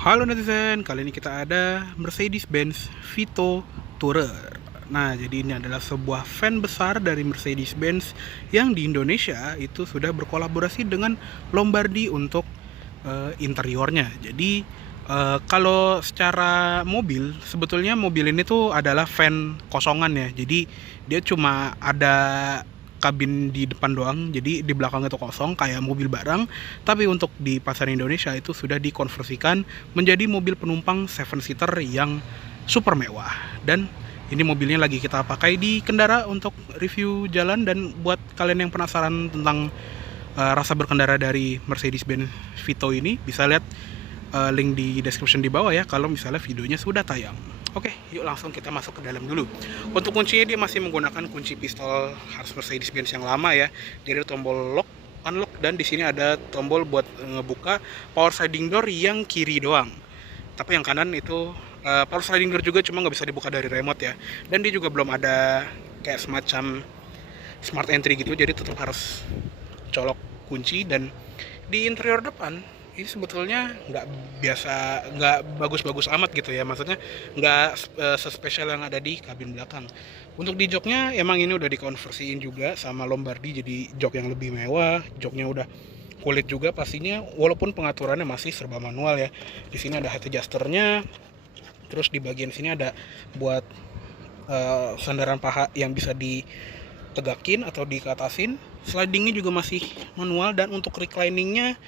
Halo netizen, kali ini kita ada Mercedes-Benz Vito Tourer. Nah, jadi ini adalah sebuah fan besar dari Mercedes-Benz yang di Indonesia itu sudah berkolaborasi dengan Lombardi untuk interiornya. Jadi kalau secara mobil, sebetulnya mobil ini tuh adalah van kosongan ya. Jadi dia cuma ada kabin di depan doang, jadi di belakang itu kosong kayak mobil barang. Tapi untuk di pasar Indonesia itu sudah dikonversikan menjadi mobil penumpang 7 seater yang super mewah. Dan ini mobilnya lagi kita pakai di Kendara untuk review jalan. Dan buat kalian yang penasaran tentang rasa berkendara dari Mercedes-Benz Vito ini, bisa lihat link di description di bawah ya kalau misalnya videonya sudah tayang. Oke, yuk langsung kita masuk ke dalam dulu. Untuk kuncinya dia masih menggunakan kunci pistol khas Mercedes-Benz yang lama ya. Jadi tombol lock, unlock, dan di sini ada tombol buat ngebuka power sliding door yang kiri doang. Tapi yang kanan itu power sliding door juga, cuma nggak bisa dibuka dari remote ya. Dan dia juga belum ada kayak semacam smart entry gitu, jadi tetap harus colok kunci. Dan di interior depan ini sebetulnya nggak biasa, nggak bagus-bagus amat gitu ya, maksudnya nggak sespesial yang ada di kabin belakang. Untuk di joknya emang ini udah dikonversiin juga sama Lombardi jadi jok yang lebih mewah, joknya udah kulit juga pastinya, walaupun pengaturannya masih serba manual ya. Di sini ada head adjusternya, terus di bagian sini ada buat sandaran paha yang bisa ditegakin atau dikatasin. Slidingnya juga masih manual, dan untuk recliningnya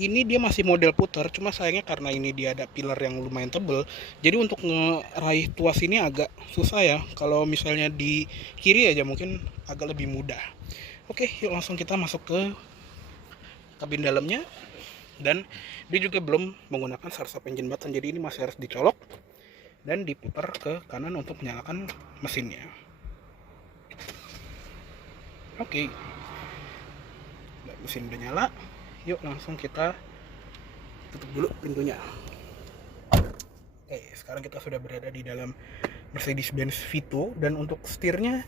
ini dia masih model putar, cuma sayangnya karena ini dia ada pilar yang lumayan tebel, jadi untuk ngeraih tuas ini agak susah ya. Kalau misalnya di kiri aja mungkin agak lebih mudah. Oke, yuk langsung kita masuk ke kabin dalamnya. Dan dia juga belum menggunakan start stop engine button, jadi ini masih harus dicolok dan diputar ke kanan untuk menyalakan mesinnya. Oke, mesin udah nyala, yuk langsung kita tutup dulu pintunya. Oke, sekarang kita sudah berada di dalam Mercedes-Benz Vito. Dan untuk setirnya,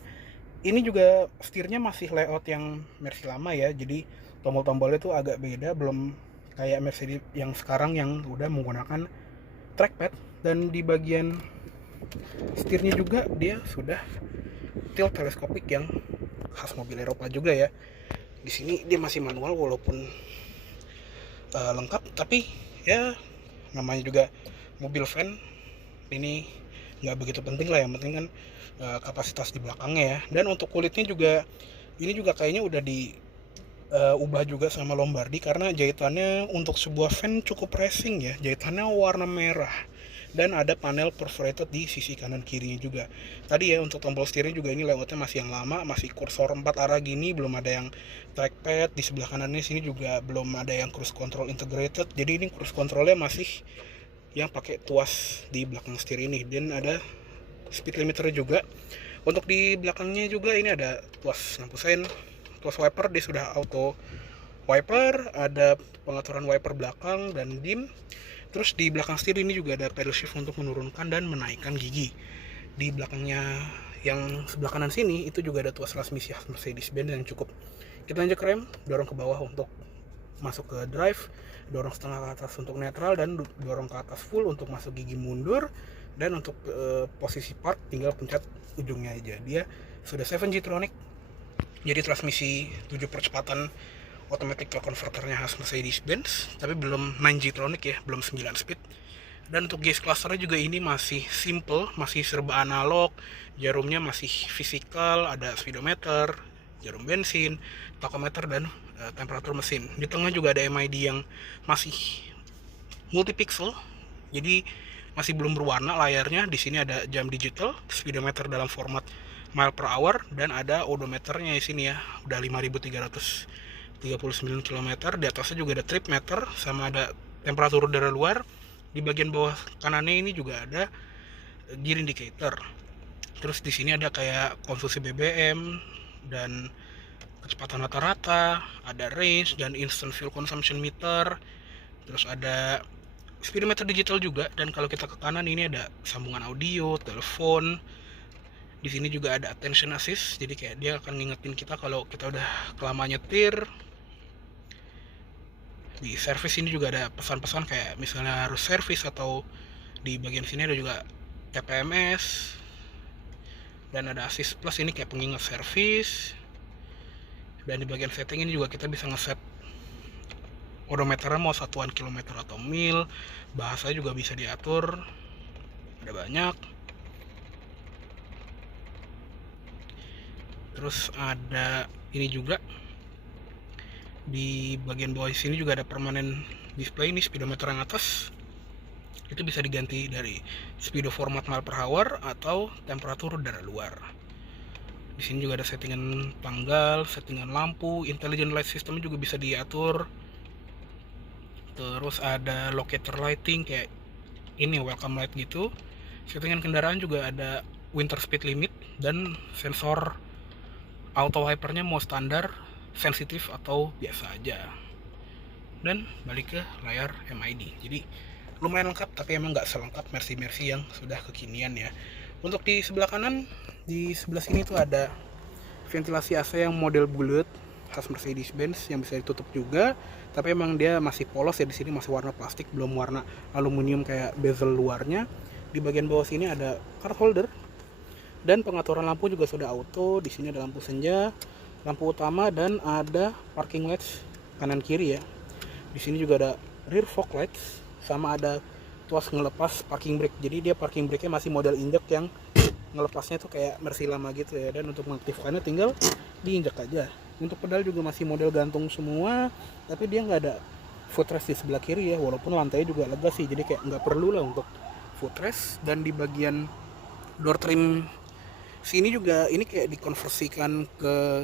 ini juga setirnya masih layout yang Mercy lama ya. Jadi tombol-tombolnya tuh agak beda, belum kayak Mercedes yang sekarang yang udah menggunakan trackpad. Dan di bagian setirnya juga dia sudah tilt teleskopik yang khas mobil Eropa juga ya. Di sini dia masih manual walaupun lengkap, tapi ya namanya juga mobil van, ini nggak begitu penting lah, yang penting kan kapasitas di belakangnya ya. Dan untuk kulitnya juga ini juga kayaknya udah diubah juga sama Lombardi, karena jahitannya untuk sebuah van cukup racing ya, jahitannya warna merah. Dan ada panel perforated di sisi kanan kirinya juga. Tadi ya untuk tombol setirnya juga ini layoutnya masih yang lama, masih kursor 4 arah gini, belum ada yang trackpad. Di sebelah kanannya sini juga belum ada yang cruise control integrated, jadi ini cruise controlnya masih yang pakai tuas di belakang setir ini. Dan ada speed limiter juga. Untuk di belakangnya juga ini ada tuas lampu sein, tuas wiper, dia sudah auto wiper, ada pengaturan wiper belakang dan dim. Terus di belakang setir ini juga ada pedal shift untuk menurunkan dan menaikkan gigi. Di belakangnya yang sebelah kanan sini itu juga ada tuas transmisi Mercedes-Benz yang cukup. Kita injek rem, dorong ke bawah untuk masuk ke drive, dorong setengah ke atas untuk netral, dan dorong ke atas full untuk masuk gigi mundur. Dan untuk posisi park tinggal pencet ujungnya aja. Dia sudah 7G-tronic, jadi transmisi 7 percepatan automatic torque converternya khas Mercedes-Benz, tapi belum 9G-tronic ya, belum 9 speed. Dan untuk gauge clusternya juga ini masih simple, masih serba analog, jarumnya masih physical, ada speedometer, jarum bensin, tachometer, dan temperatur mesin. Di tengah juga ada MID yang masih multipixel, jadi masih belum berwarna layarnya. Di sini ada jam digital, speedometer dalam format mile per hour, dan ada odometernya di sini ya, udah 5.339 km. Di atasnya juga ada trip meter, sama ada temperatur udara luar. Di bagian bawah kanannya ini juga ada gear indicator. Terus di sini ada kayak konsumsi BBM dan kecepatan rata-rata, ada range dan instant fuel consumption meter. Terus ada speedometer digital juga. Dan kalau kita ke kanan ini ada sambungan audio, telepon. Di sini juga ada attention assist, jadi kayak dia akan ngingetin kita kalau kita udah kelamaan nyetir. Di service ini juga ada pesan-pesan kayak misalnya harus service, atau di bagian sini ada juga TPMS, dan ada assist plus ini kayak pengingat service. Dan di bagian setting ini juga kita bisa ngeset odometernya mau satuan kilometer atau mil, bahasa juga bisa diatur, ada banyak. Terus ada ini juga di bagian bawah sini juga ada permanen display ini, speedometer yang atas itu bisa diganti dari speedo format mile per hour atau temperatur udara luar. Di sini juga ada settingan tanggal, settingan lampu, intelligent light system juga bisa diatur. Terus ada locator lighting kayak ini welcome light gitu. Settingan kendaraan juga ada winter speed limit dan sensor auto wipernya mau standar, sensitif atau biasa aja. Dan balik ke layar MID. Jadi lumayan lengkap, tapi emang nggak selengkap Mercy yang sudah kekinian ya. Untuk di sebelah kanan, di sebelah sini tuh ada ventilasi AC yang model bulat khas Mercedes-Benz yang bisa ditutup juga, tapi emang dia masih polos ya, di sini masih warna plastik, belum warna aluminium kayak bezel luarnya. Di bagian bawah sini ada card holder dan pengaturan lampu juga sudah auto. Di sini ada lampu senja, lampu utama, dan ada parking lights kanan kiri ya. Di sini juga ada rear fog lights, sama ada tuas ngelepas parking brake. Jadi dia parking brake-nya masih model injek yang ngelepasnya tuh kayak Mercy lama gitu ya. Dan untuk mengaktifkannya tinggal diinjak aja. Untuk pedal juga masih model gantung semua, tapi dia nggak ada footrest di sebelah kiri ya, walaupun lantainya juga lega sih, jadi kayak nggak perlu lah untuk footrest. Dan di bagian door trim sini juga ini kayak dikonversikan ke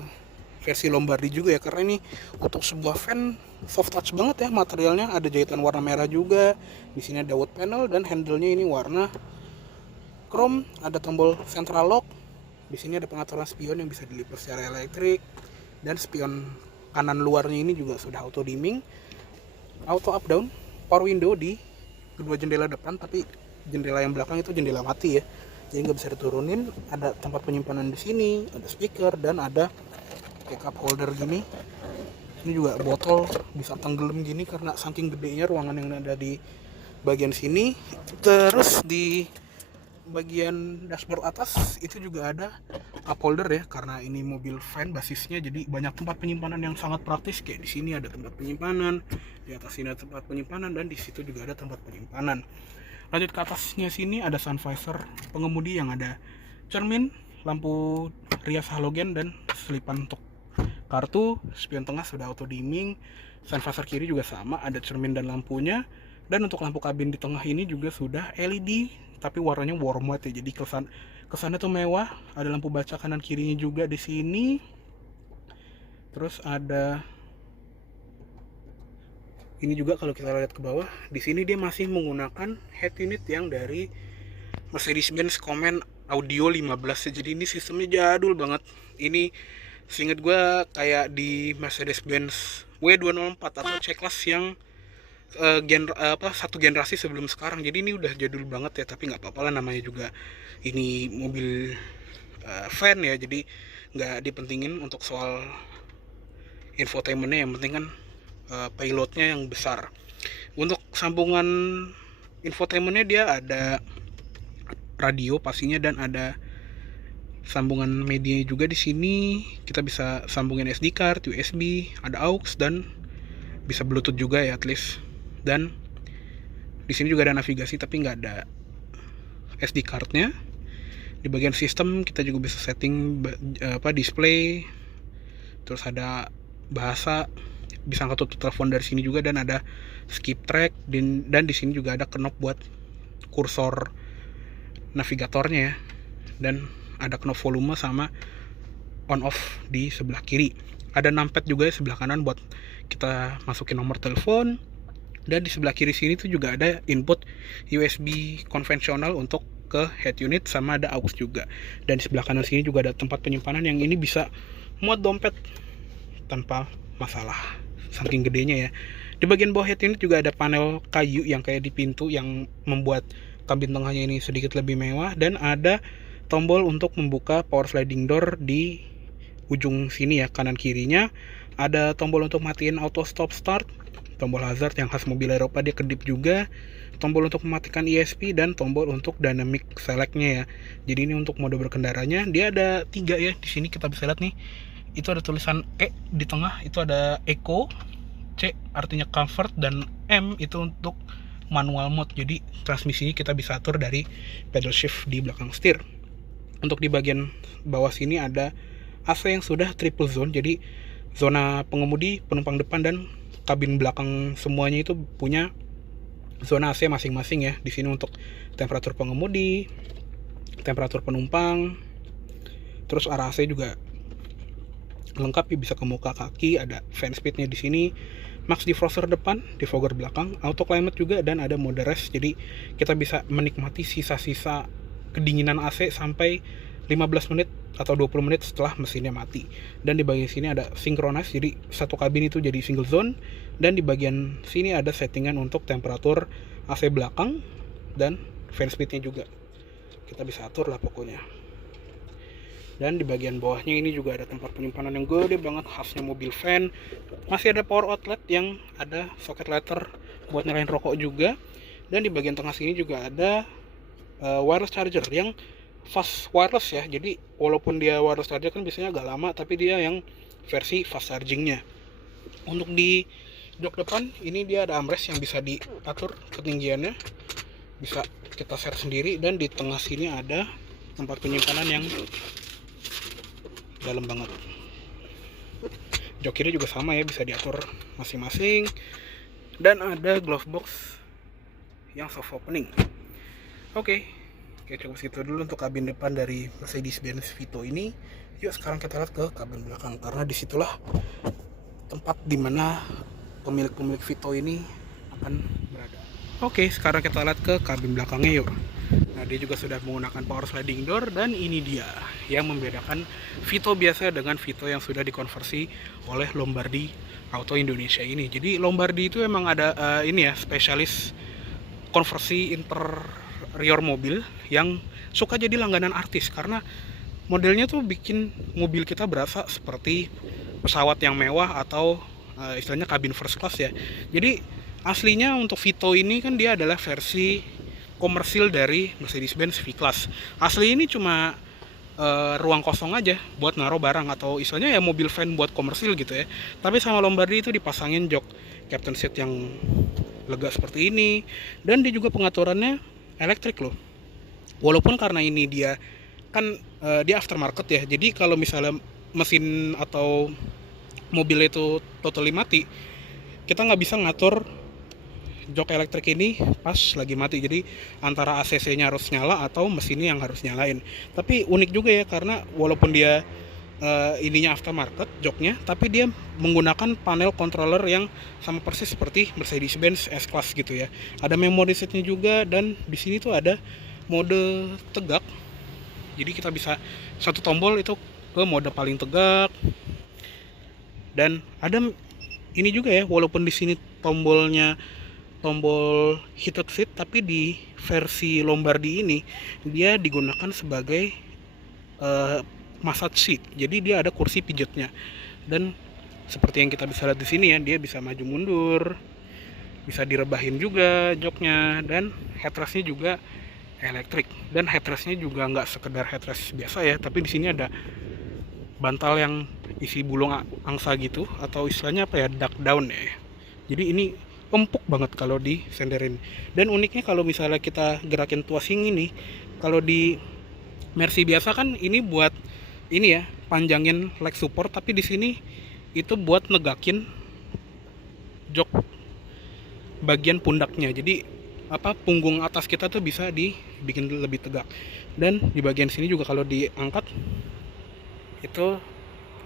versi Lombardi juga ya, karena ini untuk sebuah fan soft touch banget ya materialnya. Ada jahitan warna merah juga. Di sini ada wood panel dan handle-nya ini warna chrome. Ada tombol central lock. Di sini ada pengaturan spion yang bisa dilipat secara elektrik, dan spion kanan luarnya ini juga sudah auto dimming, auto up down, power window di kedua jendela depan, tapi jendela yang belakang itu jendela mati ya, jadi nggak bisa diturunin. Ada tempat penyimpanan di sini, ada speaker, dan ada kayak cup holder gini. Ini juga botol bisa tenggelam gini karena saking gedenya ruangan yang ada di bagian sini. Terus di bagian dashboard atas itu juga ada cup holder ya, karena ini mobil van basisnya, jadi banyak tempat penyimpanan yang sangat praktis. Kayak di sini ada tempat penyimpanan, di atas sini ada tempat penyimpanan, dan di situ juga ada tempat penyimpanan. Lanjut ke atasnya sini ada sun visor pengemudi yang ada cermin, lampu rias halogen, dan selipan untuk kartu. Spion tengah sudah auto dimming, sun visor kiri juga sama, ada cermin dan lampunya. Dan untuk lampu kabin di tengah ini juga sudah LED, tapi warnanya warm white ya, jadi kesannya tuh mewah. Ada lampu baca kanan kirinya juga di sini. Terus ada ini juga kalau kita lihat ke bawah, di sini dia masih menggunakan head unit yang dari Mercedes-Benz Command Audio 15. Jadi ini sistemnya jadul banget. Ini seinget gue kayak di Mercedes-Benz W204 atau C-Class yang satu generasi sebelum sekarang. Jadi ini udah jadul banget ya, tapi nggak apa-apa lah, namanya juga ini mobil van ya, jadi nggak dipentingin untuk soal infotainmentnya. Yang penting kan payloadnya yang besar. Untuk sambungan infotainmentnya dia ada radio pastinya, dan ada sambungan media juga di sini. Kita bisa sambungin SD card, USB, ada aux, dan bisa Bluetooth juga ya at least. Dan di sini juga ada navigasi tapi nggak ada SD cardnya. Di bagian sistem kita juga bisa setting display, terus ada bahasa, bisa angkat tutup telepon dari sini juga, dan ada skip track, dan di sini juga ada knob buat kursor navigatornya ya, dan ada knob volume sama on off di sebelah kiri. Ada numpad juga di sebelah kanan buat kita masukin nomor telepon. Dan di sebelah kiri sini tuh juga ada input USB konvensional untuk ke head unit, sama ada aux juga. Dan di sebelah kanan sini juga ada tempat penyimpanan yang ini bisa muat dompet tanpa masalah, saking gedenya ya. Di bagian bawah head unit juga ada panel kayu yang kayak di pintu yang membuat kabin tengahnya ini sedikit lebih mewah, dan ada tombol untuk membuka power sliding door di ujung sini ya, kanan kirinya. Ada tombol untuk matiin auto stop start, tombol hazard yang khas mobil Eropa, dia kedip juga, tombol untuk mematikan ESP, dan tombol untuk dynamic select-nya ya. Jadi ini untuk mode berkendaranya, dia ada 3 ya. Di sini kita bisa lihat nih, itu ada tulisan E di tengah, itu ada Eco, C artinya comfort, dan M itu untuk manual mode. Jadi transmisinya kita bisa atur dari pedal shift di belakang setir. Untuk di bagian bawah sini ada AC yang sudah triple zone, jadi zona pengemudi, penumpang depan, dan kabin belakang semuanya itu punya zona AC masing-masing ya. Di sini untuk temperatur pengemudi, temperatur penumpang, terus arah AC juga lengkap ya, bisa ke muka kaki, ada fan speednya di sini, max defroster depan, defogger belakang, auto climate juga, dan ada mode rest. Jadi kita bisa menikmati sisa-sisa kedinginan AC sampai 15 menit atau 20 menit setelah mesinnya mati. Dan di bagian sini ada synchronize, jadi satu kabin itu jadi single zone. Dan di bagian sini ada settingan untuk temperatur AC belakang dan fan speednya juga. Kita bisa atur lah pokoknya. Dan di bagian bawahnya ini juga ada tempat penyimpanan yang gede banget, khasnya mobil van. Masih ada power outlet yang ada socket lighter buat nyalain rokok juga. Dan di bagian tengah sini juga ada wireless charger yang fast wireless ya. Jadi walaupun dia wireless charger kan biasanya agak lama, tapi dia yang versi fast chargingnya. Untuk di jok depan ini dia ada armrest yang bisa diatur ketinggiannya, bisa kita set sendiri. Dan di tengah sini ada tempat penyimpanan yang dalam banget. Jok kiri juga sama ya, bisa diatur masing-masing. Dan ada glove box yang soft opening. Oke, cukup segitu dulu untuk kabin depan dari Mercedes-Benz Vito ini. Yuk sekarang kita lihat ke kabin belakang, karena disitulah tempat dimana pemilik-pemilik Vito ini akan berada. Oke, sekarang kita lihat ke kabin belakangnya yuk. Nah, dia juga sudah menggunakan power sliding door, dan ini dia yang membedakan Vito biasa dengan Vito yang sudah dikonversi oleh Lombardi Auto Indonesia ini. Jadi Lombardi itu emang ada ini ya, spesialis konversi interior mobil yang suka jadi langganan artis, karena modelnya tuh bikin mobil kita berasa seperti pesawat yang mewah atau istilahnya kabin first class ya. Jadi aslinya untuk Vito ini kan dia adalah versi komersil dari Mercedes-Benz V-Class. Asli ini cuma ruang kosong aja buat naruh barang, atau istilahnya ya mobil van buat komersil gitu ya. Tapi sama Lombardi itu dipasangin jok captain seat yang lega seperti ini, dan dia juga pengaturannya elektrik loh. Walaupun karena ini dia kan dia aftermarket ya, jadi kalau misalnya mesin atau mobil itu totally mati, kita nggak bisa ngatur jok elektrik ini pas lagi mati. Jadi antara ACC-nya harus nyala atau mesinnya yang harus nyalain. Tapi unik juga ya, karena walaupun dia ininya aftermarket joknya, tapi dia menggunakan panel controller yang sama persis seperti Mercedes-Benz S-Class gitu ya. Ada memory setnya juga, dan di sini tuh ada mode tegak. Jadi kita bisa satu tombol itu ke mode paling tegak. Dan ada ini juga ya, walaupun di sini tombolnya tombol heated seat, tapi di versi Lombardi ini dia digunakan sebagai massage seat. Jadi dia ada kursi pijatnya, dan seperti yang kita bisa lihat di sini ya, dia bisa maju mundur, bisa direbahin juga joknya, dan headrestnya juga elektrik. Dan headrestnya juga nggak sekedar headrest biasa ya, tapi di sini ada bantal yang isi bulung angsa gitu, atau istilahnya apa ya, duck down ya. Jadi ini empuk banget kalau disenderin. Dan uniknya kalau misalnya kita gerakin tuasing ini, kalau di Mercy biasa kan ini buat ini ya, panjangin leg support, tapi di sini itu buat negakin jok bagian pundaknya. Jadi apa, punggung atas kita tuh bisa dibikin lebih tegak. Dan di bagian sini juga kalau diangkat itu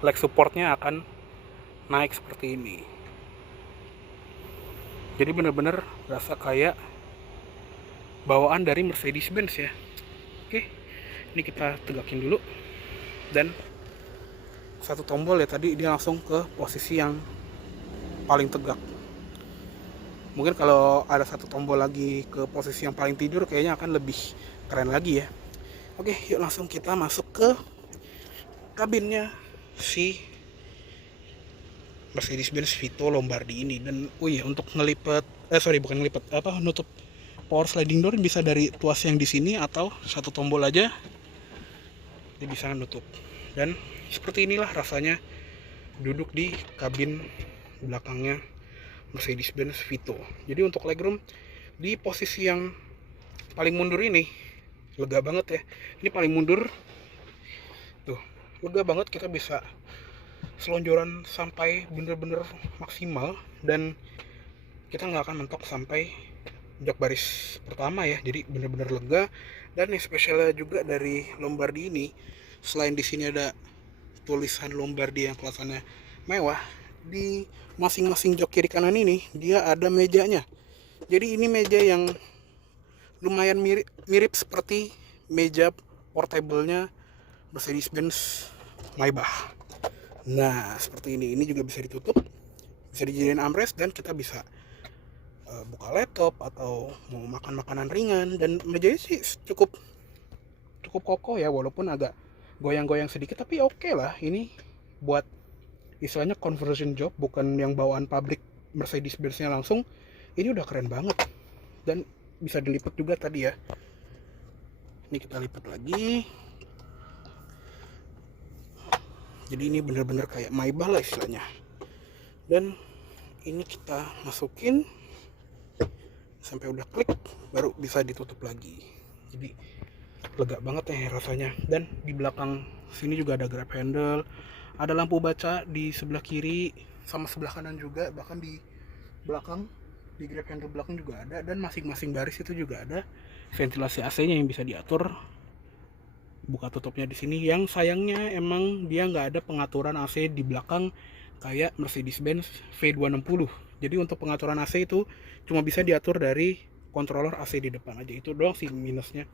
leg supportnya akan naik seperti ini. Jadi bener-bener rasa kayak bawaan dari Mercedes-Benz ya. Oke, ini kita tegakin dulu. Dan satu tombol ya, tadi dia langsung ke posisi yang paling tegak. Mungkin kalau ada satu tombol lagi ke posisi yang paling tidur, kayaknya akan lebih keren lagi ya. Oke, yuk langsung kita masuk ke kabinnya si Mercedes-Benz Vito Lombardi ini. Dan oh iya, untuk bukan ngelipet, nutup power sliding door bisa dari tuas yang di sini, atau satu tombol aja dia bisa nutup. Dan seperti inilah rasanya duduk di kabin belakangnya Mercedes-Benz Vito. Jadi untuk legroom di posisi yang paling mundur ini lega banget ya. Ini paling mundur tuh, lega banget, kita bisa selonjoran sampai bener-bener maksimal, dan kita nggak akan mentok sampai jok baris pertama ya. Jadi bener-bener lega. Dan yang spesialnya juga dari Lombardi ini, selain di sini ada tulisan Lombardi yang kelihatannya mewah, di masing-masing jok kiri kanan ini dia ada mejanya. Jadi ini meja yang lumayan mirip seperti meja portable-nya Mercedes-Benz Maybach. Nah, seperti ini juga bisa ditutup, bisa dijadiin armrest, dan kita bisa buka laptop atau mau makan makanan ringan. Dan mejanya sih cukup kokoh ya, walaupun agak goyang-goyang sedikit, tapi oke lah. Ini buat istilahnya conversion job, bukan yang bawaan pabrik Mercedes-Benz-nya langsung. Ini udah keren banget, dan bisa dilipat juga tadi ya. Ini kita lipat lagi. Jadi ini bener-bener kayak Maybach lah istilahnya. Dan ini kita masukin sampai udah klik, baru bisa ditutup lagi. Jadi lega banget ya rasanya. Dan di belakang sini juga ada grab handle, ada lampu baca di sebelah kiri sama sebelah kanan juga, bahkan di belakang di grab handle belakang juga ada. Dan masing-masing baris itu juga ada ventilasi AC-nya yang bisa diatur buka tutupnya di sini. Yang sayangnya emang dia nggak ada pengaturan AC di belakang kayak Mercedes-Benz V260. Jadi untuk pengaturan AC itu cuma bisa diatur dari controller AC di depan aja. Itu doang sih minusnya.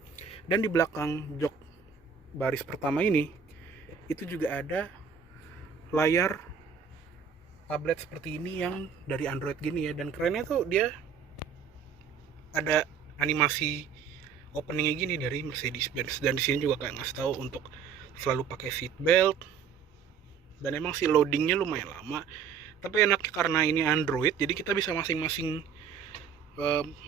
Dan di belakang jok baris pertama ini itu juga ada layar tablet seperti ini yang dari Android gini ya. Dan kerennya tuh dia ada animasi openingnya gini dari Mercedes-Benz. Dan di sini juga kayak ngasih tahu untuk selalu pakai seat belt. Dan emang sih loadingnya lumayan lama, tapi enaknya karena ini Android, jadi kita bisa masing-masing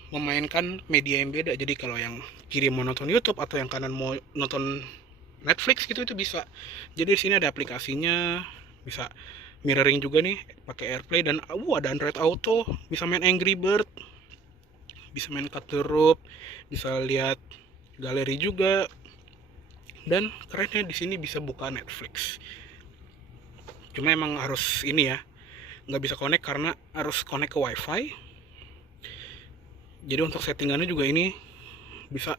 memainkan media yang beda. Jadi kalau yang kiri mau nonton YouTube atau yang kanan mau nonton Netflix gitu, itu bisa. Jadi di sini ada aplikasinya, bisa mirroring juga nih pakai AirPlay. Dan ada Android Auto, bisa main Angry Bird, bisa main Cut the Rope, bisa lihat galeri juga. Dan kerennya di sini bisa buka Netflix. Cuma emang harus ini ya, nggak bisa connect karena harus connect ke WiFi. Jadi untuk settingannya juga ini bisa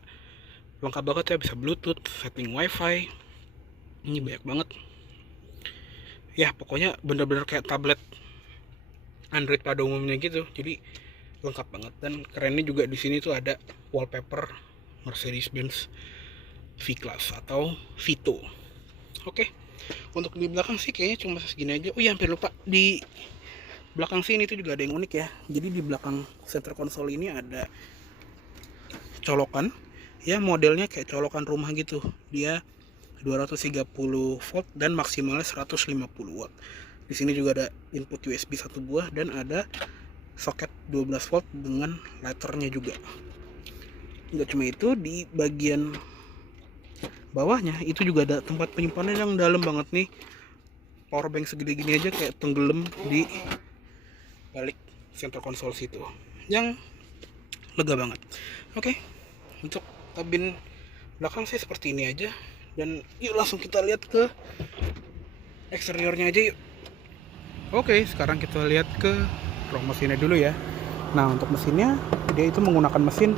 lengkap banget ya, bisa Bluetooth, setting WiFi. Ini banyak banget. Ya pokoknya bener-bener kayak tablet Android pada umumnya gitu. Jadi lengkap banget. Dan kerennya juga di sini tuh ada wallpaper Mercedes-Benz V-Class atau Vito. Oke. Untuk di belakang sih kayaknya cuma segini aja. Oh iya, hampir lupa, di belakang sini itu juga ada yang unik ya. Jadi di belakang center console ini ada colokan ya, modelnya kayak colokan rumah gitu. Dia 230 volt dan maksimalnya 150 watt. Di sini juga ada input USB 1 buah dan ada soket 12 volt dengan lighternya juga. Enggak cuma itu, di bagian bawahnya itu juga ada tempat penyimpanan yang dalam banget nih. Powerbank segede gini aja kayak tenggelam di balik center console situ, yang lega banget. Oke, untuk kabin belakang sih seperti ini aja. Dan yuk langsung kita lihat ke eksteriornya aja yuk. Oke, sekarang kita lihat ke ruang mesinnya dulu ya. Nah, untuk mesinnya dia itu menggunakan mesin,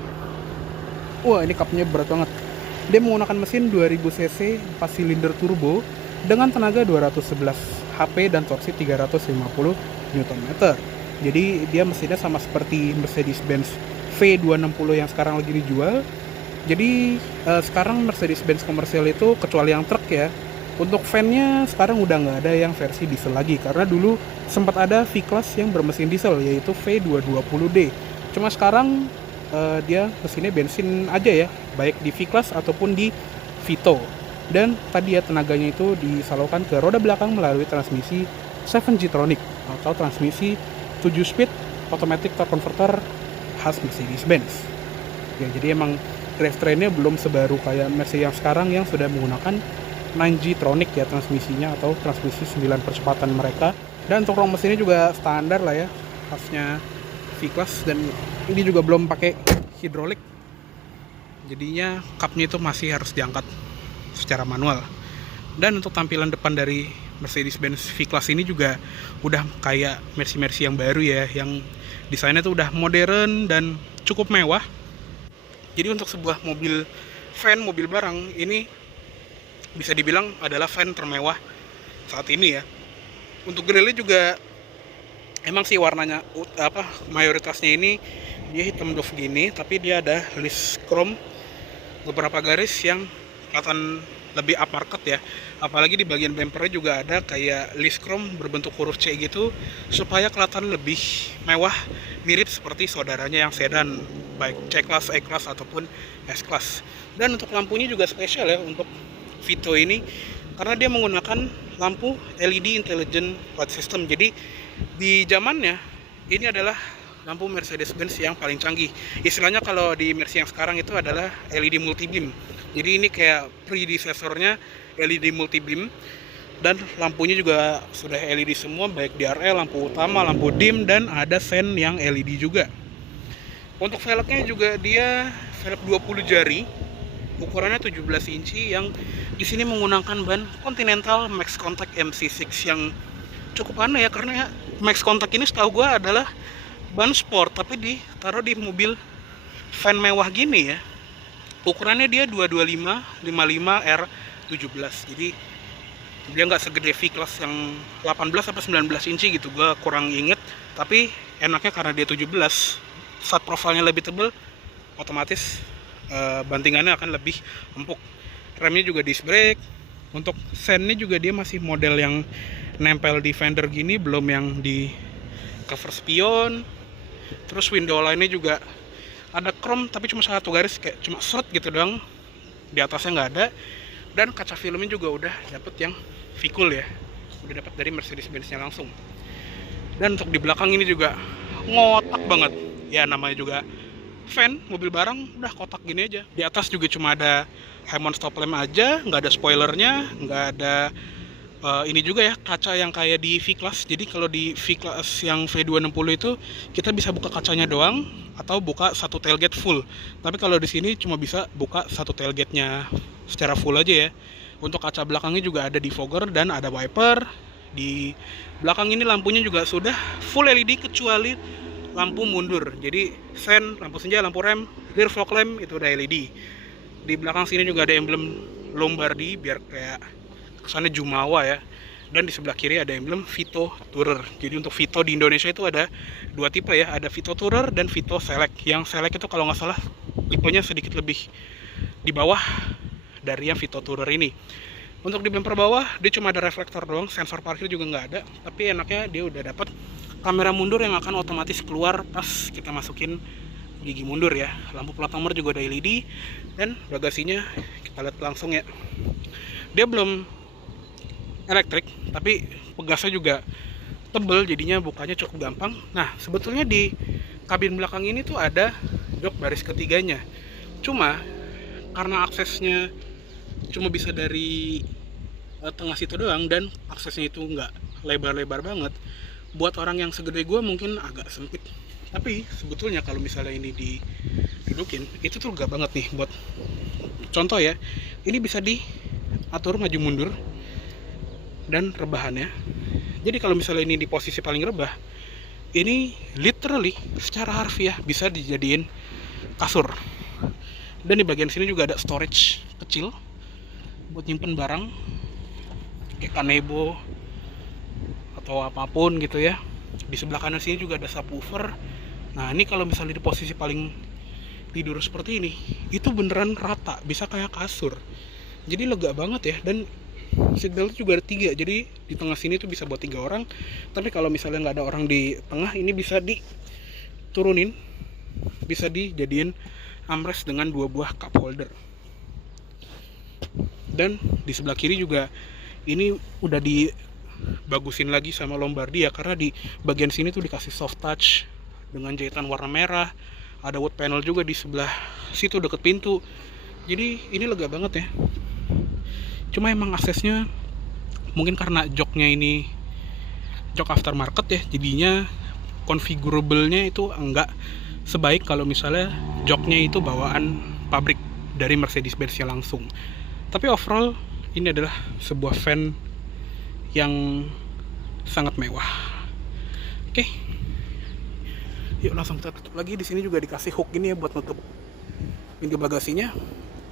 wah ini kapnya berat banget. Dia menggunakan mesin 2000 cc 4 silinder turbo dengan tenaga 211 HP dan torsi 350 Nm. Jadi dia mesinnya sama seperti Mercedes-Benz V260 yang sekarang lagi dijual. Jadi sekarang Mercedes-Benz komersial itu, kecuali yang truk ya, untuk fan-nya sekarang udah nggak ada yang versi diesel lagi. Karena dulu sempat ada V-Class yang bermesin diesel, yaitu V220D. Cuma sekarang dia mesinnya bensin aja ya, baik di V-Class ataupun di Vito. Dan tadi ya tenaganya itu disalurkan ke roda belakang melalui transmisi 7G-tronic atau transmisi 7 speed automatic torque converter khas Mercedes-Benz. Ya, jadi emang drivetrainnya belum sebaru kayak Mercedes yang sekarang yang sudah menggunakan 9G-tronic ya transmisinya, atau transmisi 9 percepatan mereka. Dan untuk rong mesinnya juga standar lah ya, khasnya V-Class, dan ini juga belum pakai hidrolik. Jadinya cupnya itu masih harus diangkat secara manual. Dan untuk tampilan depan dari Mercedes-Benz V-Class ini juga udah kayak Mercy yang baru ya, yang desainnya tuh udah modern dan cukup mewah. Jadi untuk sebuah mobil van, mobil barang, ini bisa dibilang adalah van termewah saat ini ya. Untuk grillnya juga emang sih warnanya mayoritasnya ini dia hitam doff gini, tapi dia ada list chrome beberapa garis yang kelihatan lebih upmarket ya. Apalagi di bagian bumpernya juga ada kayak list chrome berbentuk huruf C gitu, supaya kelihatan lebih mewah, mirip seperti saudaranya yang sedan, baik C-Class, A-Class ataupun S-Class. Dan untuk lampunya juga spesial ya untuk Vito ini, karena dia menggunakan lampu LED Intelligent Light System. Jadi di zamannya ini adalah lampu Mercedes-Benz yang paling canggih. Istilahnya kalau di Mercy yang sekarang itu adalah LED multi beam. Jadi ini kayak predecessornya LED multi beam, dan lampunya juga sudah LED semua, baik DRL, lampu utama, lampu dim, dan ada sen yang LED juga. Untuk velgnya juga dia velg 20 jari, ukurannya 17 inci, yang di sini menggunakan ban Continental Max Contact MC6 yang cukup aneh ya, karena Max Contact ini setahu gue adalah ban sport, tapi ditaruh di mobil van mewah gini ya. Ukurannya dia 225 55 R17, jadi dia nggak segede V-Class yang 18 atau 19 inci gitu, gue kurang inget. Tapi enaknya karena dia 17, saat profilnya lebih tebal, otomatis bantingannya akan lebih empuk. Remnya juga disc brake. Untuk sennya juga dia masih model yang nempel di fender gini, belum yang di cover spion. Terus window line-nya juga ada chrome, tapi cuma satu garis, kayak cuma seret gitu doang, di atasnya nggak ada. Dan kaca filmnya juga udah dapet yang V-Cool ya, udah dapat dari Mercedes-Benz-nya langsung. Dan untuk di belakang ini juga ngotak banget ya, namanya juga van, mobil barang, udah kotak gini aja. Di atas juga cuma ada Hammond stop lamp aja, nggak ada spoilernya, nggak ada ini juga ya, kaca yang kayak di V-Class. Jadi kalau di V-Class yang V260 itu kita bisa buka kacanya doang atau buka satu tailgate full. Tapi kalau di sini cuma bisa buka satu tailgate-nya secara full aja ya. Untuk kaca belakangnya juga ada defogger dan ada wiper. Di belakang ini lampunya juga sudah full LED kecuali lampu mundur. Jadi sen, lampu senja, lampu rem, rear fog lamp itu udah LED. Di belakang sini juga ada emblem Lombardi biar kayak kesannya Jumawa ya. Dan di sebelah kiri ada emblem Vito Tourer. Jadi untuk Vito di Indonesia itu ada dua tipe ya, ada Vito Tourer dan Vito Select. Yang Select itu kalau nggak salah tipenya sedikit lebih di bawah dari yang Vito Tourer ini. Untuk di bumper bawah dia cuma ada reflektor doang, sensor parkir juga nggak ada. Tapi enaknya dia udah dapat kamera mundur yang akan otomatis keluar pas kita masukin gigi mundur ya. Lampu plat nomor juga ada LED. Dan bagasinya kita lihat langsung ya, dia belum elektrik, tapi pegasnya juga tebel, jadinya bukanya cukup gampang. Nah, sebetulnya di kabin belakang ini tuh ada jok baris ketiganya. Cuma karena aksesnya cuma bisa dari tengah situ doang, dan aksesnya itu nggak lebar-lebar banget, buat orang yang segede gue mungkin agak sempit. Tapi sebetulnya kalau misalnya ini didudukin, itu tuh gak banget nih. Buat contoh ya, ini bisa diatur maju mundur dan rebahannya. Jadi kalau misalnya ini di posisi paling rebah, ini literally secara harfiah bisa dijadiin kasur. Dan di bagian sini juga ada storage kecil buat nyimpen barang kayak kanebo atau apapun gitu ya. Di sebelah kanan sini juga ada subwoofer. Nah, ini kalau misalnya di posisi paling tidur seperti ini, itu beneran rata, bisa kayak kasur. Jadi lega banget ya. Dan seat belt juga ada 3, jadi di tengah sini tuh bisa buat 3 orang. Tapi kalau misalnya nggak ada orang di tengah, ini bisa diturunin, bisa dijadiin armrest dengan 2 buah cup holder. Dan di sebelah kiri juga ini udah bagusin lagi sama Lombardia, karena di bagian sini tuh dikasih soft touch dengan jahitan warna merah. Ada wood panel juga di sebelah situ deket pintu. Jadi ini lega banget ya. Cuma emang aksesnya mungkin karena joknya ini jok aftermarket ya, jadinya configurable-nya itu enggak sebaik kalau misalnya joknya itu bawaan pabrik dari Mercedes-Benz-nya langsung. Tapi overall ini adalah sebuah van yang sangat mewah. Oke. Yuk langsung kita tutup lagi. Di sini juga dikasih hook ini ya buat nutup pintu bagasinya.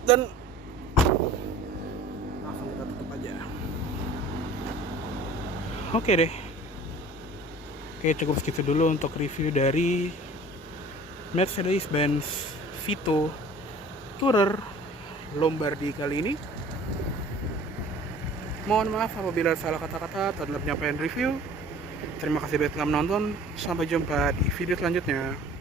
Dan langsung kita tutup aja. Oke deh. Oke, cukup segitu dulu untuk review dari Mercedes-Benz Vito Tourer Lombardi kali ini. Mohon maaf apabila salah kata-kata dalam penyampaian review. Terima kasih banyak telah menonton. Sampai jumpa di video selanjutnya.